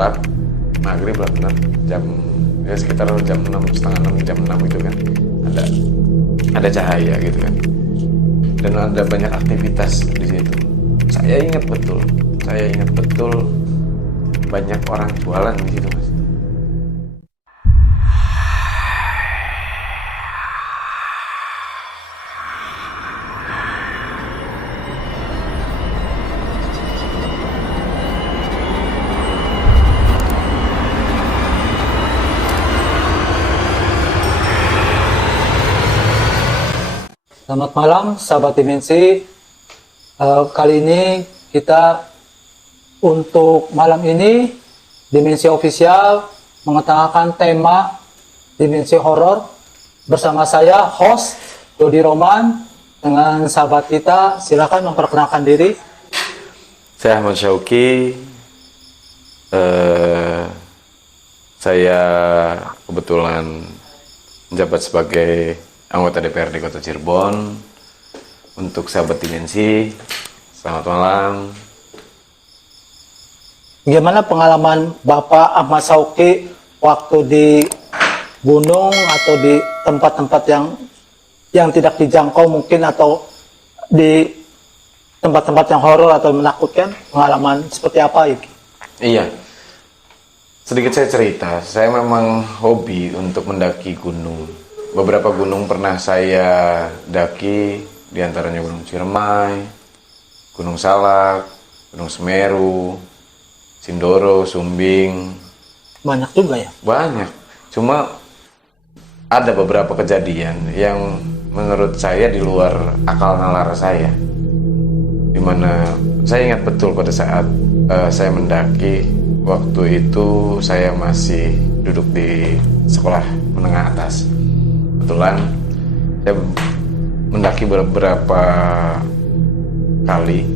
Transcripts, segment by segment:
gelap, maghrib lah benar, jam ya sekitar jam 6, setengah 6, jam 6 itu kan ada cahaya gitu kan, dan ada banyak aktivitas di situ. Saya ingat betul banyak orang jualan di situ, Mas. Selamat malam, sahabat Dimensi. Kali ini kita untuk malam ini Dimensi Official mengetengahkan tema Dimensi Horor bersama saya, host Dodi Roman, dengan sahabat kita. Silakan memperkenalkan diri. Saya Ahmad Syauki. Saya kebetulan menjabat sebagai anggota DPRD Kota Cirebon. Untuk sahabat Dimensi, selamat malam. Gimana pengalaman Bapak Ahmad Syauki waktu di gunung atau di tempat-tempat yang tidak dijangkau mungkin, atau di tempat-tempat yang horor atau menakutkan? Pengalaman seperti apa itu? Iya, sedikit saya cerita. Saya memang hobi untuk mendaki gunung. Beberapa gunung pernah saya daki, diantaranya Gunung Ciremai, Gunung Salak, Gunung Semeru, Sindoro, Sumbing. Banyak juga ya? Banyak. Cuma ada beberapa kejadian yang menurut saya di luar akal nalar saya. Dimana saya ingat betul pada saat saya mendaki, waktu itu saya masih duduk di sekolah menengah atas. Kebetulan saya mendaki beberapa kali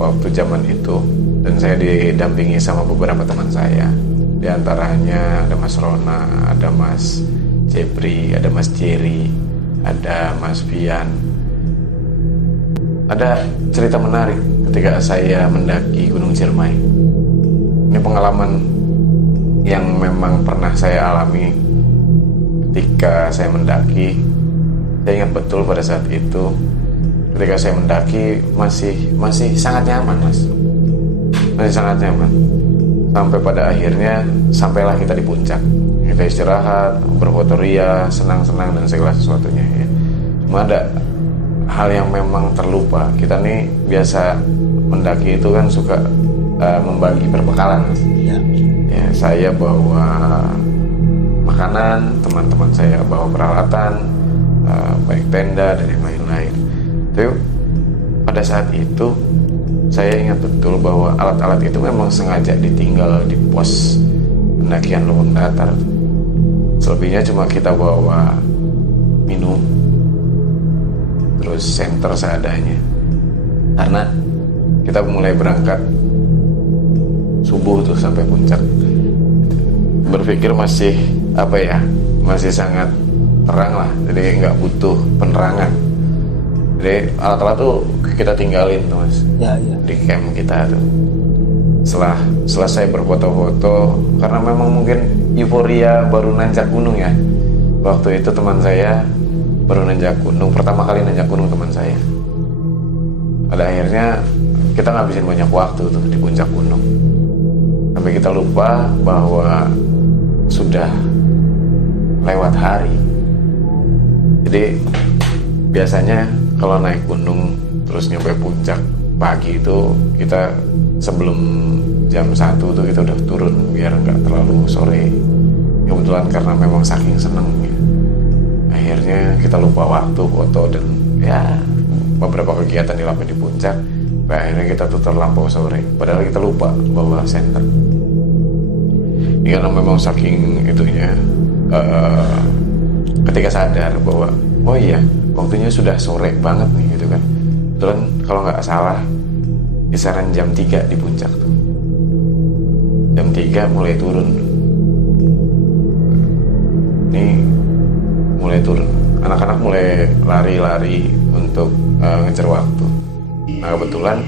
waktu zaman itu, dan saya didampingi sama beberapa teman saya. Di antaranya ada Mas Rona, ada Mas Jepri, ada Mas Jerry, ada Mas Fian. Ada cerita menarik ketika saya mendaki Gunung Ciremai. Ini pengalaman yang memang pernah saya alami ketika saya mendaki. Saya ingat betul pada saat itu, ketika saya mendaki masih sangat nyaman, Mas. Masih sangat nyaman. Sampai pada akhirnya sampailah kita di puncak. Kita istirahat, berfotoria, senang-senang dan segala sesuatunya ya. Cuma ada hal yang memang terlupa. Kita nih biasa mendaki itu kan suka membagi perbekalan, Mas. Ya. Ya, saya bawa makanan, teman-teman saya bawa peralatan, baik tenda dan yang lain-lain. Tapi pada saat itu saya ingat betul bahwa alat-alat itu memang sengaja ditinggal di pos pendakian Luwung Datar. Selebihnya cuma kita bawa minum, terus senter seadanya. Karena kita mulai berangkat subuh tuh sampai puncak. Berpikir masih masih sangat terang lah, jadi nggak butuh penerangan. Jadi alat-alat tuh kita tinggalin tuh, Mas. Ya. Di camp kita tuh. Setelah selesai berfoto-foto, karena memang mungkin euforia baru nanjak gunung ya. Waktu itu teman saya baru nanjak gunung, pertama kali nanjak gunung teman saya. Pada akhirnya kita ngabisin banyak waktu tuh di puncak gunung. Sampai kita lupa bahwa sudah lewat hari. Jadi biasanya kalau naik gunung terus nyampe puncak pagi itu, kita sebelum jam 1 tuh kita udah turun biar nggak terlalu sore. Kebetulan karena memang saking senengnya, akhirnya kita lupa waktu foto dan ya beberapa kegiatan dilakukan di puncak. Akhirnya kita tuh terlampau sore, padahal kita lupa bawa senter. Ya, karena memang saking itunya, ketika sadar bahwa oh iya waktunya sudah sore banget nih gitu kan. Kebetulan kalau nggak salah kisaran jam 3 di puncak tuh. Jam 3 mulai turun. Ini mulai turun. Anak-anak mulai lari-lari untuk ngejar waktu. Nah kebetulan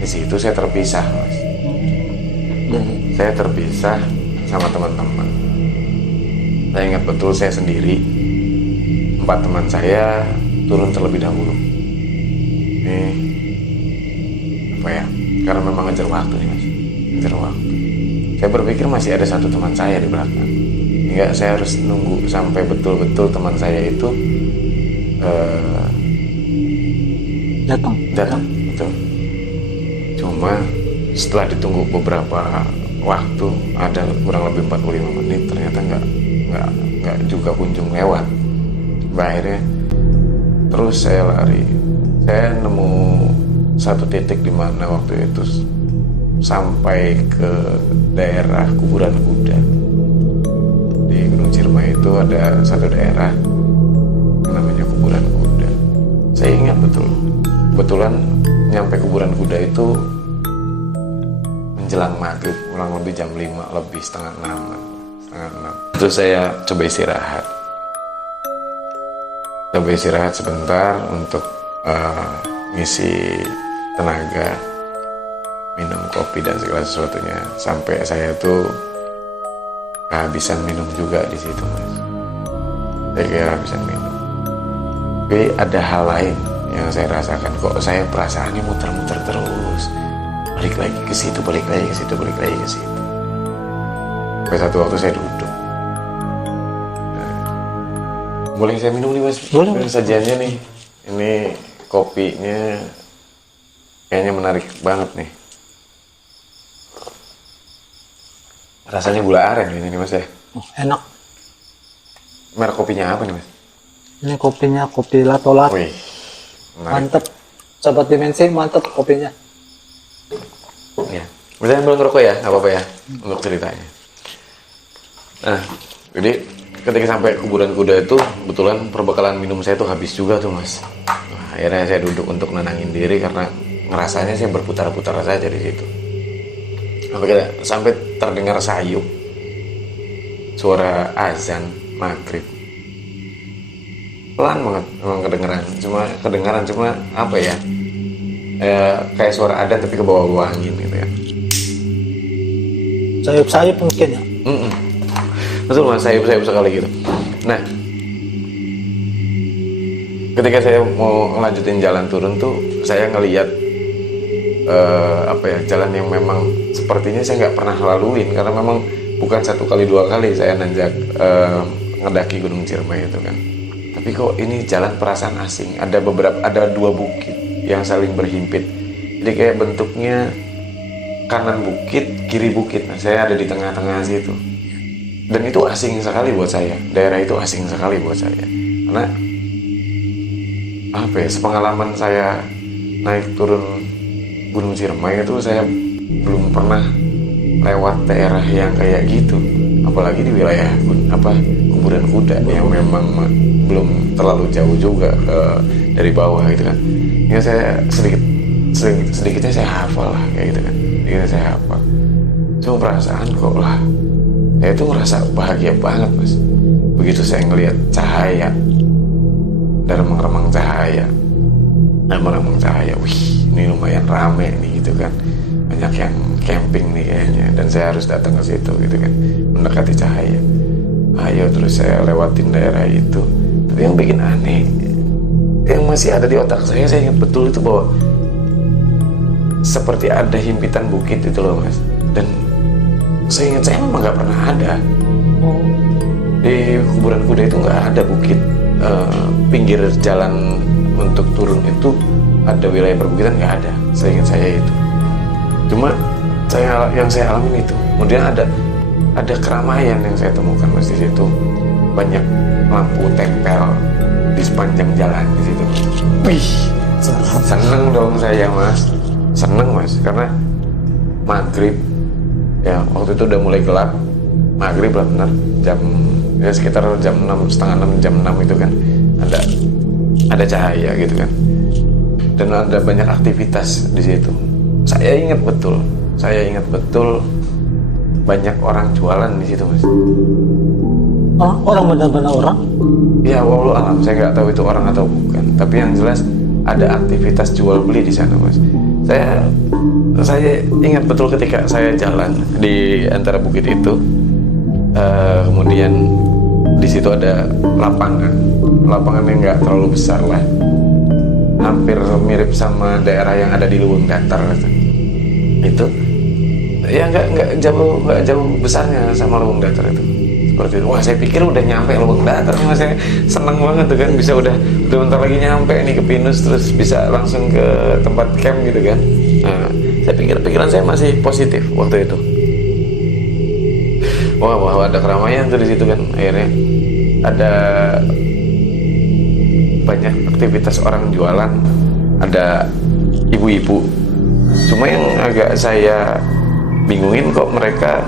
di situ saya terpisah, Mas. saya terpisah sama teman-teman. Saya ingat betul saya sendiri, 4 teman saya turun terlebih dahulu. Ini apa ya? Karena memang ngejar waktu nih mas, ngejar waktu. Saya berpikir masih ada 1 teman saya di belakang. Hingga saya harus nunggu sampai betul-betul teman saya itu datang, betul. Cuma setelah ditunggu beberapa waktu, ada kurang lebih 45 menit, ternyata nggak juga kunjung lewat. Akhirnya terus saya lari. Saya nemu satu titik di mana waktu itu sampai ke daerah kuburan kuda. Di Gunung Ciremai itu ada satu daerah yang namanya kuburan kuda. Saya ingat betul. Kebetulan nyampe kuburan kuda itu menjelang maghrib, kurang lebih jam 5 lebih, setengah 6. Terus saya coba istirahat sebentar untuk ngisi tenaga, minum kopi dan segala sesuatunya. Sampai saya tuh kehabisan minum juga di situ mas. Saya kehabisan minum. Tapi ada hal lain yang saya rasakan, kok saya perasaannya muter-muter terus, balik lagi ke situ, balik lagi ke situ, balik lagi ke situ. Sampai satu waktu saya duduk. Nah, boleh saya minum nih mas? Boleh. Sajiannya nih, ini kopinya kayaknya menarik banget nih. Rasanya gula aren ini nih mas ya. Enak. Merek kopinya apa nih mas? Ini kopinya kopi Latolat. Wih, menarik. Mantep. Sobat Dimensi, mantep kopinya. Ya, bisa ambil ngerokok ya, nggak apa-apa ya, untuk ceritanya. Nah, jadi ketika sampai kuburan kuda itu, kebetulan perbekalan minum saya tuh habis juga tuh mas. Nah, akhirnya saya duduk untuk nenangin diri karena ngerasanya saya berputar-putar saja di situ. Sampai terdengar sayup, suara azan maghrib. Pelan banget, memang kedengaran cuma apa ya? Kayak suara adan tapi ke bawah angin gitu ya. Sayup-sayup mungkin ya. Betul mas, sayup-sayup sekali gitu. Nah, ketika saya mau ngelanjutin jalan turun tuh, saya ngelihat jalan yang memang sepertinya saya nggak pernah laluin, karena memang bukan 1 kali 2 kali saya nanjak ngedaki Gunung Ciremai itu kan. Tapi kok ini jalan perasaan asing. Ada 2 bukit yang saling berhimpit. Jadi kayak bentuknya kanan bukit, kiri bukit. Nah, saya ada di tengah-tengah situ. Dan itu asing sekali buat saya. Daerah itu asing sekali buat saya. Karena sepengalaman saya naik turun Gunung Ciremai itu, saya belum pernah lewat daerah yang kayak gitu. Apalagi di wilayah kuburan kuda yang memang belum terlalu jauh juga dari bawah gitu kan. Ya saya sedikitnya saya hafal lah kayak gitu kan. Sedikitnya saya hafal. Cuma perasaan kok lah, saya tuh ngerasa bahagia banget mas. Begitu saya ngelihat cahaya dan remang-remang cahaya, wih ini lumayan rame nih gitu kan. Banyak yang camping nih kayaknya, dan saya harus datang ke situ gitu kan, mendekati cahaya. Ayo terus saya lewatin daerah itu. Tapi yang bikin aneh, yang masih ada di otak saya ingat betul itu bahwa seperti ada himpitan bukit itu loh mas. Dan saya ingat saya memang nggak pernah ada di kuburan kuda itu, nggak ada bukit. Pinggir jalan untuk turun itu ada wilayah perbukitan, nggak ada. Saya ingat saya itu. Cuma yang saya alami itu, kemudian ada keramaian yang saya temukan mas di situ. Banyak lampu tempel di sepanjang jalan di situ. Wih, seneng dong saya mas, seneng mas, karena maghrib ya, waktu itu udah mulai gelap. Maghrib lah benar, sekitar jam 6, setengah 6, jam 6 itu kan ada cahaya gitu kan, dan ada banyak aktivitas di situ. Saya ingat betul banyak orang jualan di situ mas. Orang benar-benar orang? Ya wallahu alam, saya nggak tahu itu orang atau bukan. Tapi yang jelas ada aktivitas jual beli di sana mas. Saya saya ingat betul ketika saya jalan di antara bukit itu, kemudian di situ ada lapangan yang nggak terlalu besar lah, hampir mirip sama daerah yang ada di Luwung Datar itu, ya nggak jauh besarnya sama Luwung Datar itu. Seperti itu. Wah, saya pikir udah nyampe Luwung Datar, saya seneng banget tuh kan, bisa udah bentar lagi nyampe nih ke Pinus, terus bisa langsung ke tempat camp gitu kan. Nah, saya pikir pikiran saya masih positif waktu itu. Wah, ada keramaian tuh di situ kan. Akhirnya ada banyak aktivitas orang jualan, ada ibu-ibu. Cuma yang agak saya bingungin, kok mereka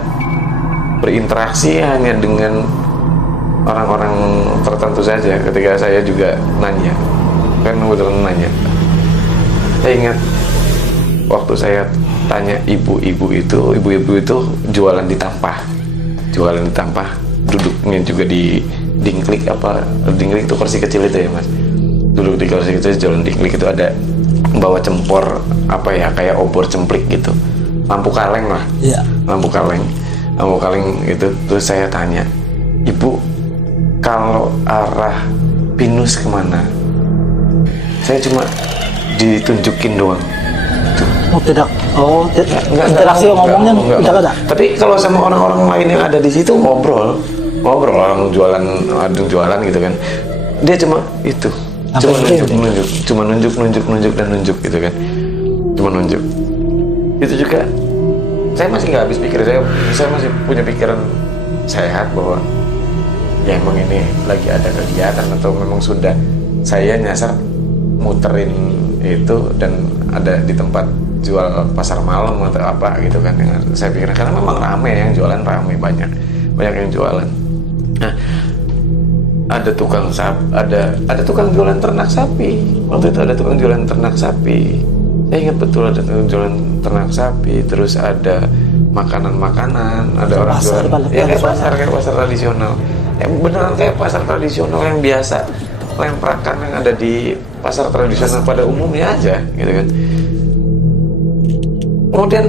berinteraksi hanya dengan orang-orang tertentu saja. Ketika saya juga nanya, kan kebetulan nanya, saya ingat waktu saya tanya ibu-ibu itu jualan di Tampah, duduknya juga di dingklik itu kursi kecil itu ya mas, duduk di kursi kecil jualan dingklik itu, ada bawa cempor kayak obor cemplik gitu, lampu kaleng lah, lampu kaleng gitu. Terus saya tanya, ibu, kalau arah Pinus kemana? Saya cuma ditunjukin doang. Tidak. Interaksi ngomongnya tidak ada. Tapi kalau sama orang-orang lain yang ada di situ ngobrol orang jualan gitu kan. Dia cuma itu. Cuma nunjuk gitu kan. Cuma nunjuk. Itu juga saya masih nggak habis pikir. Saya masih punya pikiran sehat bahwa ya emang ini lagi ada kegiatan atau memang sudah saya nyasar muterin itu dan ada di tempat jual pasar malam atau apa gitu kan, yang saya pikir, karena memang rame yang jualan, banyak yang jualan. Nah, ada tukang jualan ternak sapi. Waktu itu ada tukang jualan ternak sapi. Saya ingat betul ada tukang jualan ternak sapi. Terus ada makanan, ada orang jualan. Ya kayak pasar tradisional. Beneran kayak pasar tradisional yang biasa, lemprakan yang ada di pasar tradisional pada umumnya aja gitu kan. Kemudian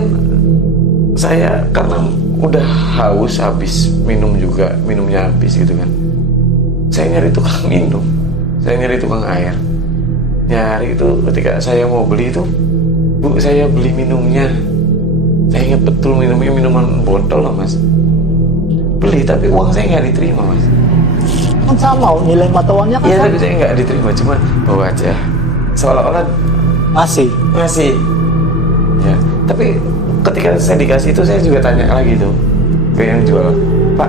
saya karena udah haus, habis minumnya habis gitu kan, saya nyari tukang minum, saya nyari tukang air. Nyari itu ketika saya mau beli itu, bu, saya beli minumnya. Saya ingat betul minumnya minuman botol lah mas. Beli tapi uang saya nggak diterima mas. Kan sama nilai mata uangnya kan. Iya tapi saya nggak diterima, cuma bawa aja. Seolah-olah ngasih. Ya, tapi ketika saya dikasih itu, saya juga tanya lagi tuh ke yang jual, Pak,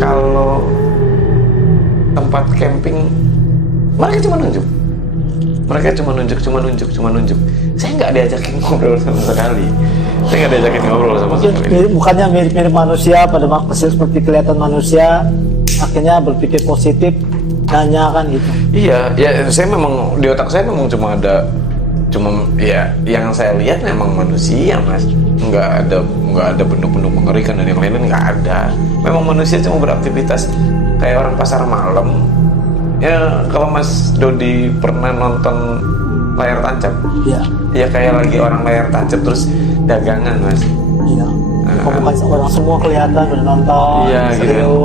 kalau tempat camping, mereka cuma nunjuk. Saya nggak diajakin ngobrol sama sekali. Bukannya mirip-mirip manusia, pada waktu seperti kelihatan manusia, akhirnya berpikir positif, nanya kan gitu. Iya, ya saya memang di otak saya memang cuma ya yang saya lihat memang manusia mas, nggak ada bentuk-bentuk mengerikan dan yang lain nggak ada. Memang manusia cuma beraktivitas kayak orang pasar malam. Ya kalau Mas Dodi pernah nonton layar tancap, ya kayak lagi orang layar tancap terus dagangan mas. Iya. Bukan orang semua kelihatan udah nonton. Iya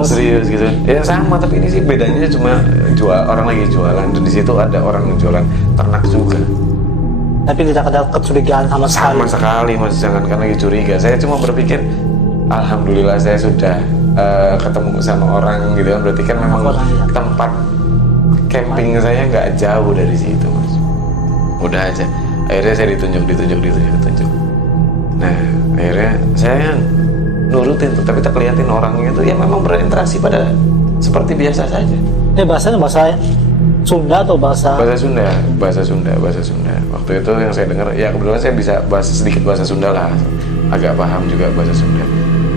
serius gitu. Ya sama, tapi ini sih bedanya cuma orang lagi jualan, dan di situ ada orang yang jualan ternak juga. Tapi tidak ada kecurigaan sama sekali. Sama sekali mas, jangankan lagi curiga. Saya cuma berpikir, alhamdulillah saya sudah ketemu sama orang gitu kan. Berarti kan memang tempat camping saya nggak jauh dari situ mas. Udah aja. Akhirnya saya ditunjuk. Nah akhirnya saya nurutin tuh, tapi terlihatin orangnya itu ya memang berinteraksi pada seperti biasa saja. Bahasanya bahasa Sunda atau bahasa Sunda. Waktu itu yang saya dengar, ya kebetulan saya bisa sedikit bahasa Sunda lah, agak paham juga bahasa Sunda.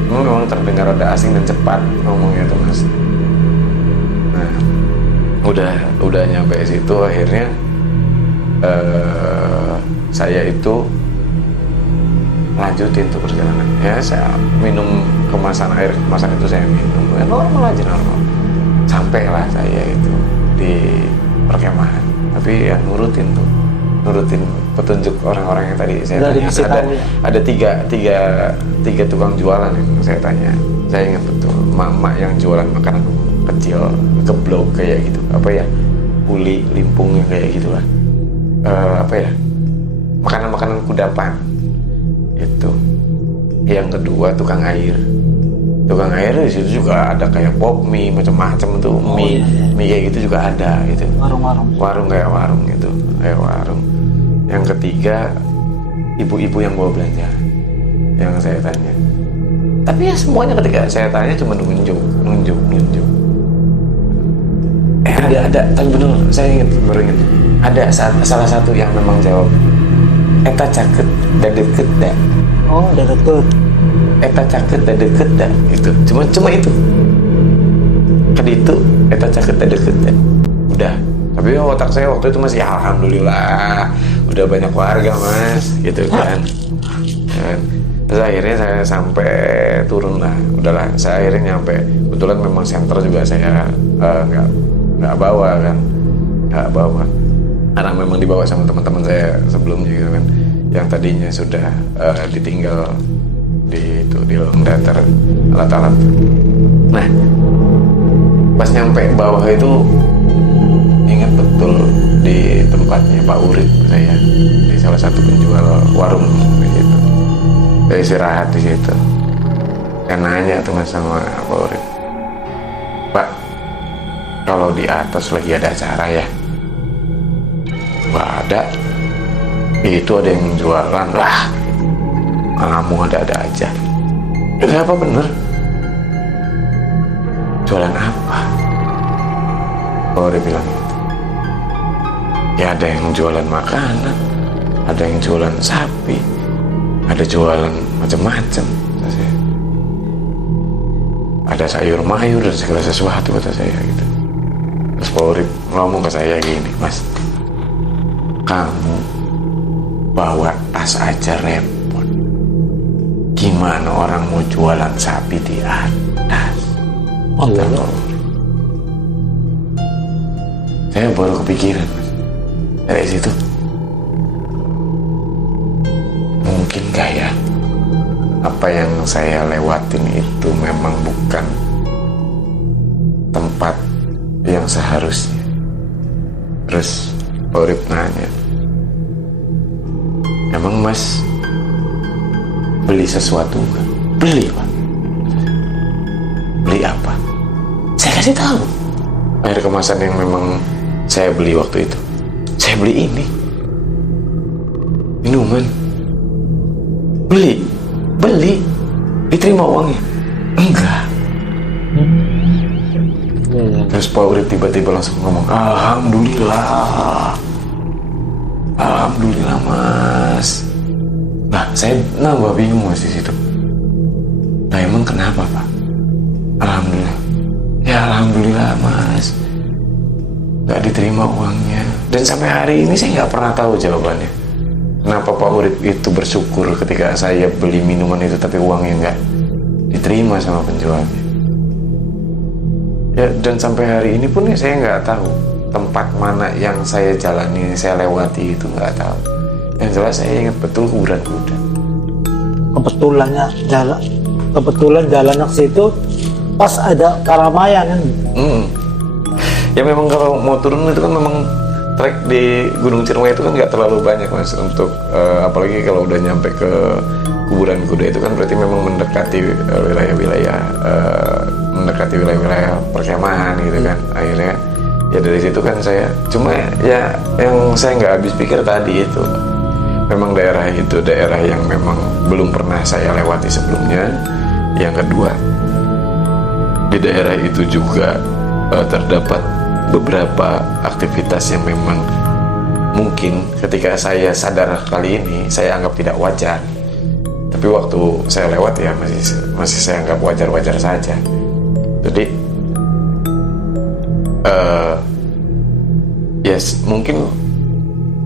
Memang terdengar ada asing dan cepat ngomongnya tuh mas. Nah, udah nyampe situ akhirnya saya itu lanjutin tuh perjalanan. Ya saya minum air kemasan itu saya minum, ya, normal. Sampailah saya itu di perkemahan, tapi ya nurutin nurutin petunjuk orang-orang yang tadi saya Udah tanya. dikasih Ada tahu ya? ada tiga tukang jualan yang saya tanya. Saya ingat betul, mama yang jualan makanan kecil, geblok kayak gitu, apa ya, uli, limpung yang kayak gitulah. Apa ya, makanan-makanan kudapan itu. Yang kedua tukang air. Tukang air di situ juga ada kayak pop mie macam-macam tuh, mie, iya. mie kayak gitu juga ada gitu. Warung-warung. Warung kayak warung gitu, kayak warung. Yang ketiga ibu-ibu yang bawa belanja, yang saya tanya. Tapi ya semuanya ketika saya tanya cuma nunjuk. Ada, tapi bener, saya baru ingat. Ada salah satu yang memang jawab, eta caket dan deket dah. Oh, udah deket. Eta caket dan deket dah. Itu cuma itu. Kan itu eta caket dan deket dah. Udah. Tapi otak saya waktu itu masih alhamdulillah udah banyak warga mas, gitu kan. Dan terus akhirnya saya sampai turun lah, udahlah. Saya akhirnya nyampe. Kebetulan memang senter juga saya nggak bawa kan, nggak bawa. Karena memang dibawa sama teman-teman saya sebelumnya gitu kan, yang tadinya sudah ditinggal di lorong datar alat-alat. Nah, pas nyampe bawah itu ingat betul di tempatnya Pak Urip saya, di salah satu penjual warung di situ. Saya istirahat di situ. Saya nanya tuh mas sama Pak Urip, Pak, kalau di atas lagi ada acara ya? Nggak ada. Itu ada yang jualan lah. Kamu ada-ada aja. Kenapa bener? Jualan apa? Pak Urip bilang gitu. Ya ada yang jualan makanan, ada yang jualan sapi, ada jualan macam-macam. Ada sayur mayur dan segala sesuatu kata saya gitu. Terus Pak Urip ngomong ke saya gini, Mas, kamu bawa tas aja repot. Gimana orang mau jualan sapi di atas? Allah. Saya baru kepikiran, Mas. Dari situ mungkin gak ya apa yang saya lewatin itu memang bukan tempat yang seharusnya. Terus Pak Urip nanya, emang mas beli sesuatu gak? Beli Pak. Beli apa? Saya kasih tahu air kemasan yang memang saya beli waktu itu. Saya beli ini minuman. Beli diterima uangnya? Enggak. Terus Pak Urip tiba-tiba langsung ngomong, Alhamdulillah mas. Nah saya nambah bingung mas di situ. Nah emang kenapa Pak? Alhamdulillah. Ya alhamdulillah mas, nggak diterima uangnya. Dan sampai hari ini saya nggak pernah tahu jawabannya. Kenapa Pak Urip itu bersyukur ketika saya beli minuman itu tapi uangnya nggak diterima sama penjualnya. Ya, dan sampai hari ini pun ya saya nggak tahu tempat mana yang saya jalani, saya lewati itu nggak tahu. Yang jelas saya ingat betul kuburan kuda. Kebetulan jalan ke situ pas ada keramaian kan. Ya memang kalau mau turun itu kan memang trek di Gunung Ciremai itu kan nggak terlalu banyak mas untuk apalagi kalau udah nyampe ke kuburan kuda itu kan berarti memang mendekati wilayah-wilayah perkemahan gitu kan. Akhirnya ya dari situ kan saya cuma ya yang saya nggak habis pikir tadi itu memang daerah itu daerah yang memang belum pernah saya lewati sebelumnya. Yang kedua, di daerah itu juga terdapat beberapa aktivitas yang memang mungkin ketika saya sadar kali ini saya anggap tidak wajar, tapi waktu saya lewat ya masih saya anggap wajar-wajar saja. Jadi yes, mungkin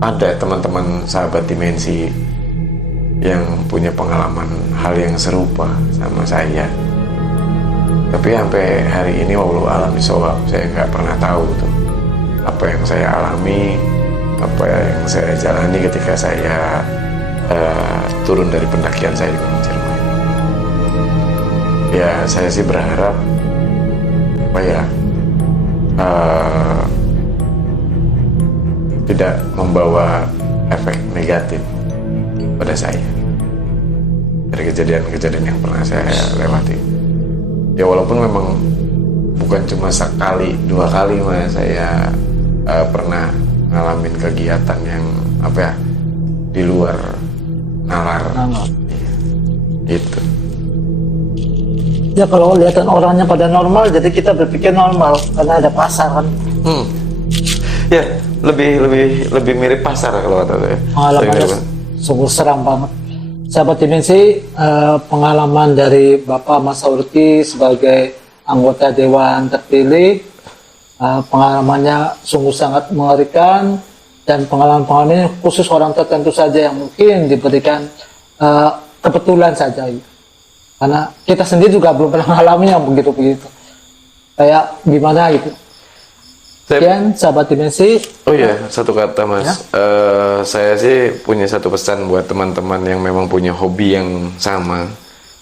ada teman-teman sahabat dimensi yang punya pengalaman hal yang serupa sama saya. Tapi sampai hari ini wallahu a'lam bishawab, saya nggak pernah tahu tuh apa yang saya alami apa yang saya jalani ketika saya turun dari pendakian saya di Gunung Ciremai. Ya saya sih berharap apa ya, tidak membawa efek negatif pada saya dari kejadian-kejadian yang pernah saya lewati. Ya walaupun memang bukan cuma sekali, 2 kali mas saya pernah ngalamin kegiatan yang apa ya, di luar nalar. Iya, gitu. Ya kalau lihatan orangnya pada normal, jadi kita berpikir normal karena ada pasar kan. Ya lebih mirip pasar kalau kata saya. Pengalamannya sungguh seram banget. Sahabat Dimensi, pengalaman dari Bapak Mas Saurki sebagai anggota Dewan terpilih, pengalamannya sungguh sangat mengerikan, dan pengalaman-pengalaman ini khusus orang tertentu saja yang mungkin diberikan kebetulan saja. Karena kita sendiri juga belum pernah mengalami yang begitu-begitu. Kayak gimana gitu. Sekian sahabat Dimensi. Oh iya, satu kata mas, Ya? saya sih punya satu pesan buat teman-teman yang memang punya hobi yang sama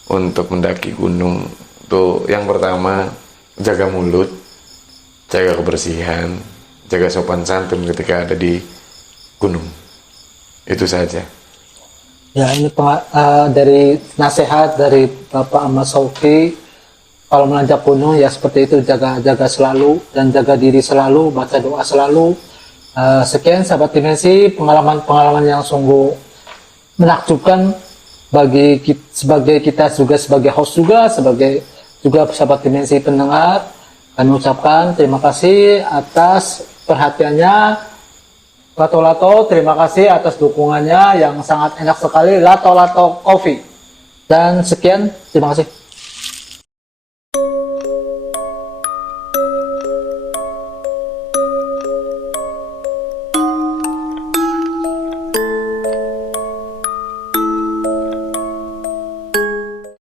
untuk mendaki gunung. Tuh yang pertama, jaga mulut, jaga kebersihan, jaga sopan santun ketika ada di gunung. Itu saja. Ya ini dari nasihat dari Bapak Ahmad Saurki, kalau menanjak gunung ya seperti itu, jaga selalu dan jaga diri selalu, baca doa selalu. Sekian sahabat Dimensi, pengalaman-pengalaman yang sungguh menakjubkan bagi kita juga sebagai host juga sahabat Dimensi pendengar. Kami ucapkan terima kasih atas perhatiannya. Lato-Lato, terima kasih atas dukungannya yang sangat enak sekali, Lato-Lato Coffee. Dan sekian, terima kasih.